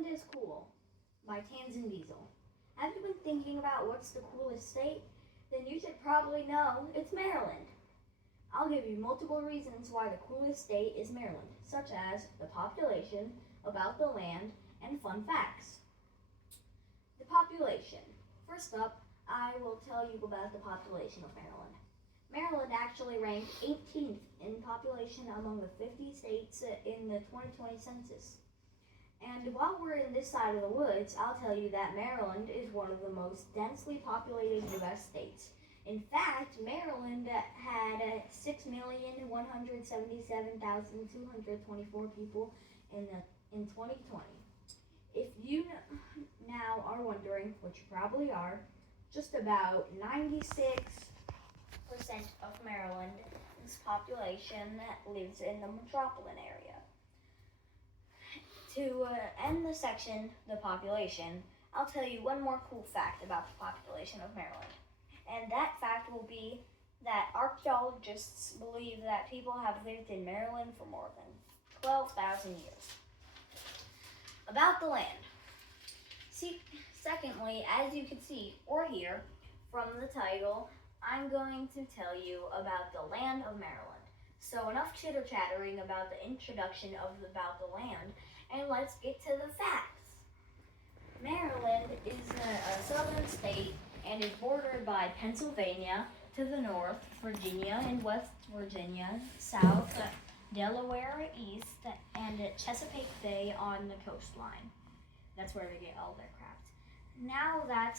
Maryland is Cool by Tanzan. Have you been thinking about what's the coolest state? Then you should probably know it's Maryland. I'll give you multiple reasons why the coolest state is Maryland, such as the population, about the land, and fun facts. The population. First up, I will tell you about the population of Maryland. Maryland actually ranked 18th in population among the 50 states in the 2020 census. And while we're in this side of the woods, I'll tell you that Maryland is one of the most densely populated U.S. states. In fact, Maryland had 6,177,224 people in 2020. If you now are wondering, which you probably are, just about 96% of Maryland's population lives in the metropolitan area. To end the section, the population, I'll tell you one more cool fact about the population of Maryland. And that fact will be that archaeologists believe that people have lived in Maryland for more than 12,000 years. About the land. Secondly, as you can see or hear from the title, I'm going to tell you about the land of Maryland. So enough chitter-chattering about the introduction about the land, and let's get to the facts. Maryland is a southern state and is bordered by Pennsylvania to the north, Virginia and West Virginia, south, Delaware east, and Chesapeake Bay on the coastline. That's where they get all their craft. Now that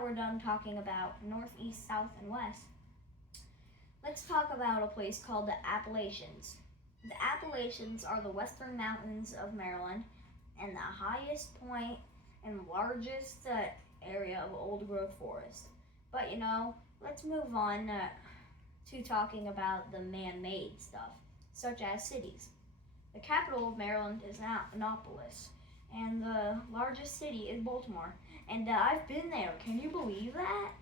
we're done talking about north, east, south, and west, let's talk about a place called the Appalachians. The Appalachians are the western mountains of Maryland and the highest point and largest area of old-growth forest. But let's move on to talking about the man-made stuff, such as cities. The capital of Maryland is Annapolis, and the largest city is Baltimore. And I've been there. Can you believe that?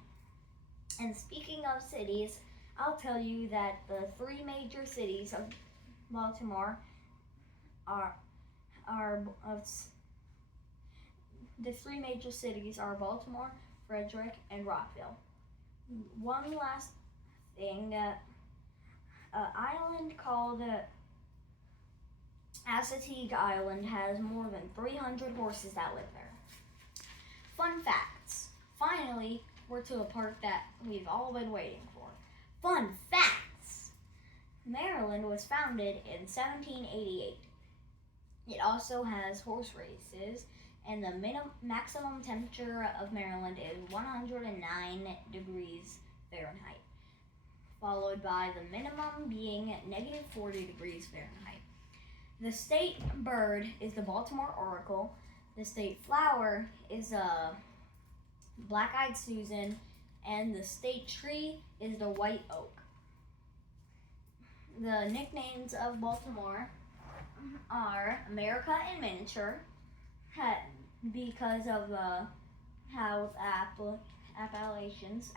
And speaking of cities, I'll tell you that the three major cities of Baltimore are Baltimore, Frederick, and Rockville. One last thing, an island called Assateague Island has more than 300 horses that live there. Fun facts. Finally, we're to a part that we've all been waiting for. Fun facts! Maryland was founded in 1788. It also has horse races, and the maximum temperature of Maryland is 109 degrees Fahrenheit, followed by the minimum being negative 40 degrees Fahrenheit. The state bird is the Baltimore Oracle. The state flower is a black-eyed Susan, and the state tree is the white oak. The nicknames of Baltimore are America in Miniature, because of how Appalachians,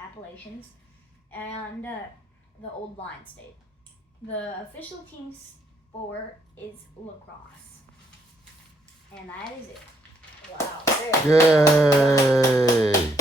and the Old Line State. The official team sport is lacrosse. And that is it. Wow. Yay!